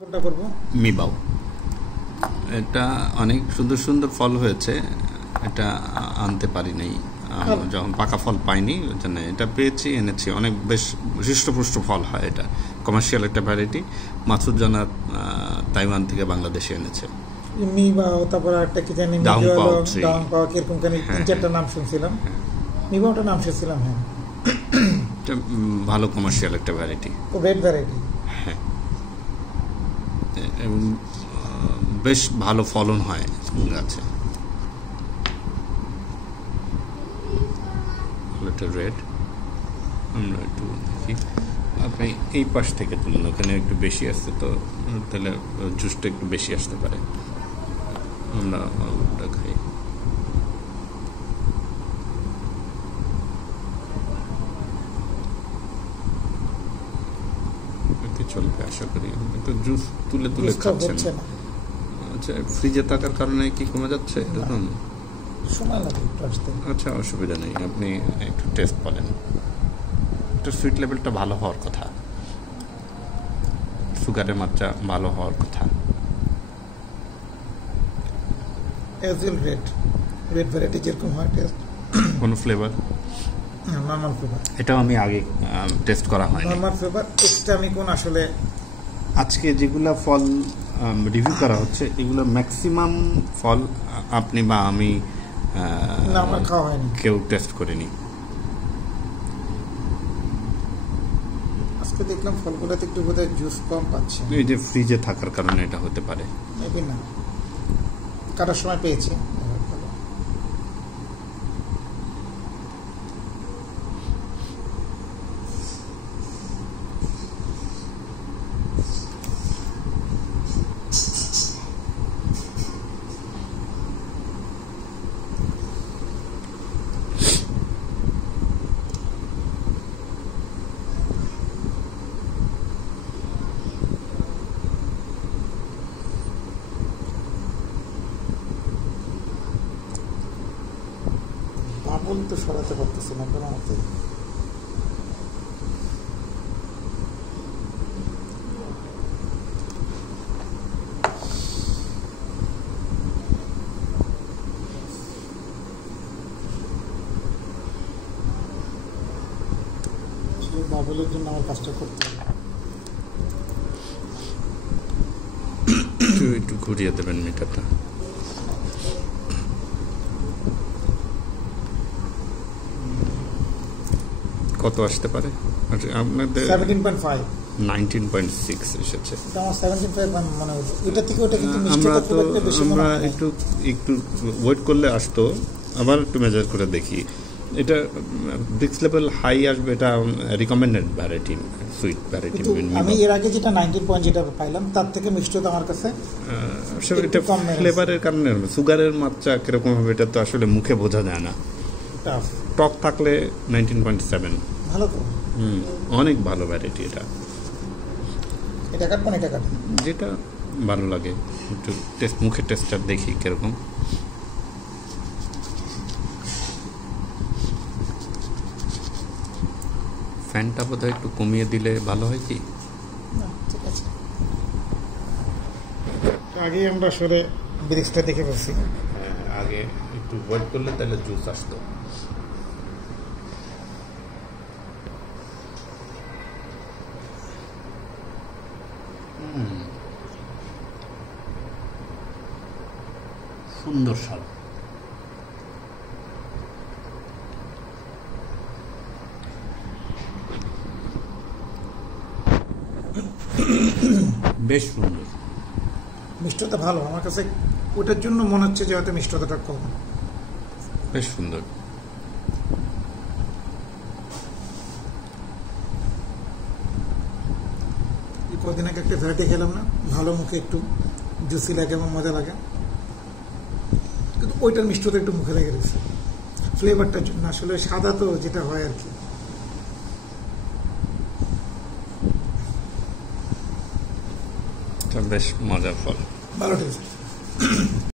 কোনটা করব? মিবাও। এটা অনেক সুন্দর সুন্দর ফল হয়েছে, এটা আনতে পারি নাই যখন পাকা ফল পাইনি, জন্য এটা পেয়েছি, এনেছি। অনেক বেশ হৃষ্টপুষ্ট ফল হয়, এটা কমার্শিয়াল একটা ভ্যারাইটি। মাসুদ জানা তাইওয়ান থেকে বাংলাদেশে এনেছে। মিবাও, তারপর একটা কি জানি ডাংপাও, এরকম কানি তিন চারটা নাম শুনছিলাম। মিবাওটা নাম শুনছিলাম। হ্যাঁ, এটা ভালো কমার্শিয়াল একটা ভ্যারাইটি, রেড ভ্যারাইটি। হ্যাঁ, এবং বেশ ভালো ফলন হয় গাছে। এটা রেড। আমরা একটু দেখি, আপনি এই পাশ থেকে তুলুন, ওখানে একটু বেশি আসছে, তো তাহলে জুসটা একটু বেশি আসতে পারে। আমরা ওটা খাই। চলবে আশা করি। তো জুস তুলে তুলে খাচ্ছেন। আচ্ছা, ফ্রিজে থাকার কারণে কি কমে যাচ্ছে এরকম? সময় লাগে একটু আসতে। আচ্ছা, অসুবিধা নেই, আপনি একটু টেস্ট করেন। একটু সুইট লেভেলটা ভালো হওয়ার কথা, সুগারের মাত্রা ভালো হওয়ার কথা। রেড ভ্যারাইটি যেরকম হয় টেস্ট। কোন ফ্লেভার? Normal flavour. এটাও আমি আগে টেস্ট করা হয় নরমাল ফ্লেভার। এক্সট্রা আমি কোন আসলে আজকে যেগুলা ফল রিভিউ করা হচ্ছে, এগুলো ম্যাক্সিমাম ফল আপনি বা আমি আমার খাওয়া হয়নি, কেউ টেস্ট করেনি। আজকে দেখলাম ফলগুলোতে একটু বোধহয় জুস কম পাচ্ছে। এই যে ফ্রিজে থাকার কারণে এটা হতে পারে। মেবি না, কাটার সময় পেয়েছি। বাবুল তো সরাতে পারতেছি না কোনো মতে। বাবুলের জন্য আমার কাজটা করতে হবে। একটু ঘুরিয়ে দেবেন মিটারটা। কত আসতে পারে আপনাদের? 17.5 19.6 এসেছে। আমার 17.5 মনে হচ্ছে। এটা থেকে ওটা কিন্তু আমরা একটু ওয়েট করলে আসতো। আবার একটু মেজার করে দেখি, এটা ব্রিক্স লেভেল হাই আসবে। এটা রিকমেন্ডেড ভ্যারাইটি, সুইট ভ্যারাইটি। আমি এর আগে যেটা 19 পয়েন্ট যেটা পাইলাম, তার থেকে মিষ্টতা আমার কাছে এটা ফ্লেভারের কারণে। সুগারের মাত্রা কিরকম হবে এটা তো আসলে মুখে বোঝা যায় না। টক থাকলে 19.7 ভালো তো। অনেক ভালো ভ্যারাইটি এটা। এটা কাটবো না, এটা কাটবো, যেটা ভালো লাগে। একটু টেস্ট, মুখের টেস্টটা দেখি কিরকম। ফ্যানটা বোধহয় একটু কমিয়ে দিলে ভালো হয় কি? ঠিক আছে, আগে আমরা আসলে ব্রিক্সটা দেখে বলছি। আগে একটু ওয়েট করলে তাহলে জুস আসতো। সুন্দর স্বাদ। বেশ সুন্দর, মিষ্টতা ভালো আমার কাছে। ওটার জন্য মনে হচ্ছে যে হয়তো মিষ্টতাটা কম। বেশ সুন্দর। কদিন আগে একটা ভ্যারাইটি খেলাম না, ভালো, মুখে একটু জুসি লাগে এবং মজা লাগে, কিন্তু ওইটার মিষ্টতা একটু মুখে লেগে রয়েছে ফ্লেভারটার জন্য। আসলে সাদা তো যেটা হয় আর কি। বেশ মজার ফল, ভালো টেস্ট।